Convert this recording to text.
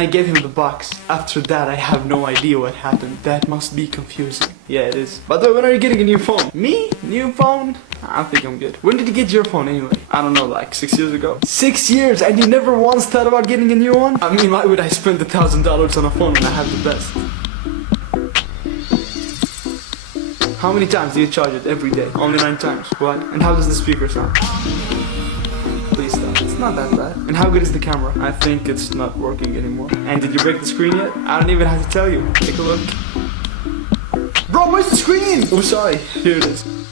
I gave him the box. After that, I have no idea what happened. That must be confusing. Yeah, it is. By the way, when are you getting a new phone? Me? New phone? I think I'm good. When did you get your phone anyway? I don't know, like 6 years ago? 6 years, and you never once thought about getting a new one? I mean, why would I spend $1,000 on a phone when I have the best? How many times do you charge it every day? Only 9 times. What? And how does the speaker sound? Please stop. It's not that bad. And how good is the camera? I think it's not working anymore. And did you break the screen yet? I don't even have to tell you. Take a look. Bro, where's the screen? Oh, sorry. Here it is.